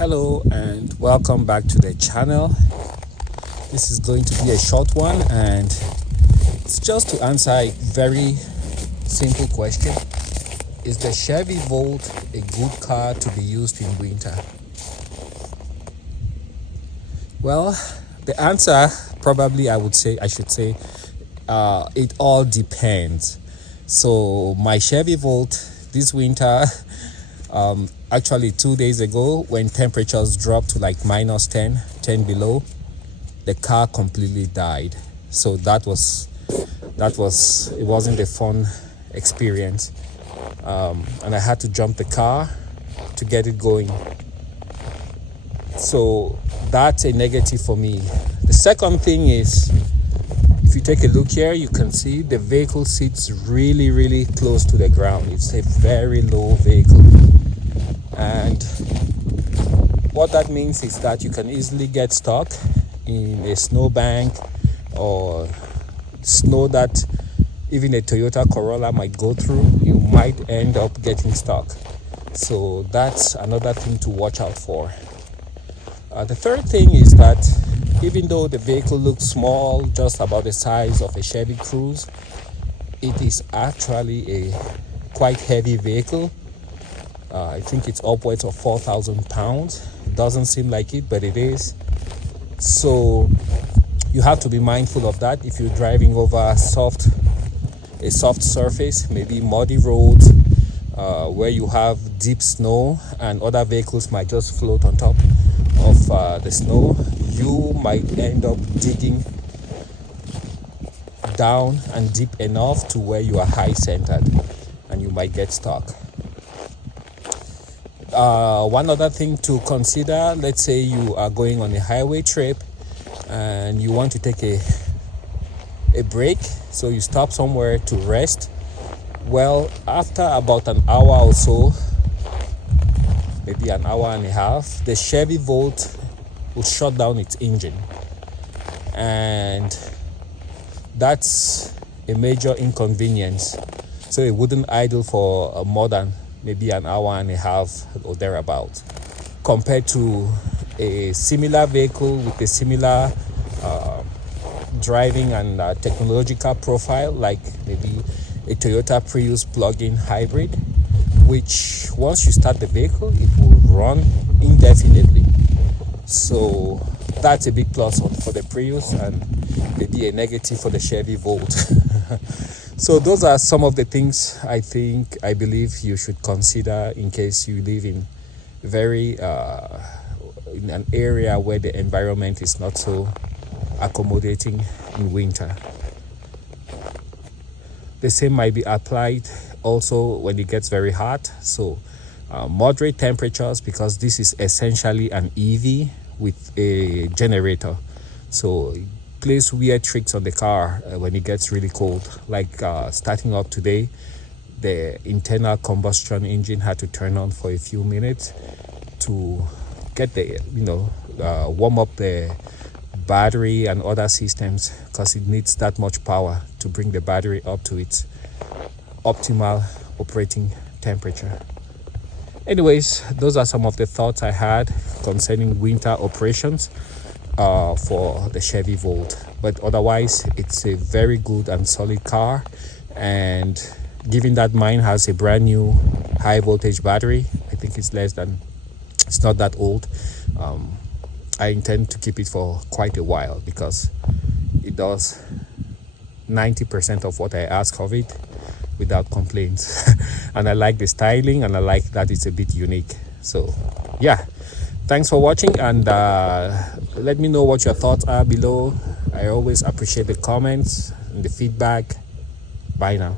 Hello and welcome back to the channel. This is going to be a short one, and it's just to answer a very simple question. Is the Chevy Volt a good car to be used in winter? Well, the answer probably I should say it all depends. So my Chevy Volt this winter, actually 2 days ago, when temperatures dropped to like -10 below, the car completely died. So it wasn't a fun experience, and I had to jump the car to get it going. So that's a negative for me. The second thing is, if you take a look here, you can see the vehicle sits really close to the ground. It's a very low vehicle, and what that means is that you can easily get stuck in a snowbank or snow that even a Toyota Corolla might go through. You might end up getting stuck. So that's another thing to watch out for. The third thing is that even though the vehicle looks small, just about the size of a Chevy Cruze, it is actually a quite heavy vehicle. I think it's upwards of 4,000 pounds. It doesn't seem like it, but it is. So you have to be mindful of that if you're driving over a soft surface, maybe muddy roads, where you have deep snow and other vehicles might just float on top of the snow. You might end up digging down and deep enough to where you are high centered and you might get stuck. One other thing to consider, let's say you are going on a highway trip and you want to take a break, so you stop somewhere to rest. Well, after about an hour or so, maybe an hour and a half, the Chevy Volt will shut down its engine, and that's a major inconvenience. So it wouldn't idle for more than maybe an hour and a half or thereabout, compared to a similar vehicle with a similar driving and technological profile, like maybe a Toyota Prius plug-in hybrid, which once you start the vehicle, it will run indefinitely. So that's a big plus for the Prius and maybe a negative for the Chevy Volt. So those are some of the things I believe you should consider in case you live in in an area where the environment is not so accommodating in winter. The same might be applied also when it gets very hot. So moderate temperatures, because this is essentially an EV with a generator. So it plays weird tricks on the car when it gets really cold. Like starting up today, the internal combustion engine had to turn on for a few minutes to get the warm up the battery and other systems, because it needs that much power to bring the battery up to its optimal operating temperature. Anyways, those are some of the thoughts I had concerning winter operations for the Chevy Volt. But otherwise, it's a very good and solid car, and given that mine has a brand new high voltage battery, I think it's not that old. I intend to keep it for quite a while, because it does 90% of what I ask of it without complaints. And I like the styling, and I like that it's a bit unique. So yeah, thanks for watching, and let me know what your thoughts are below. I always appreciate the comments and the feedback. Bye now.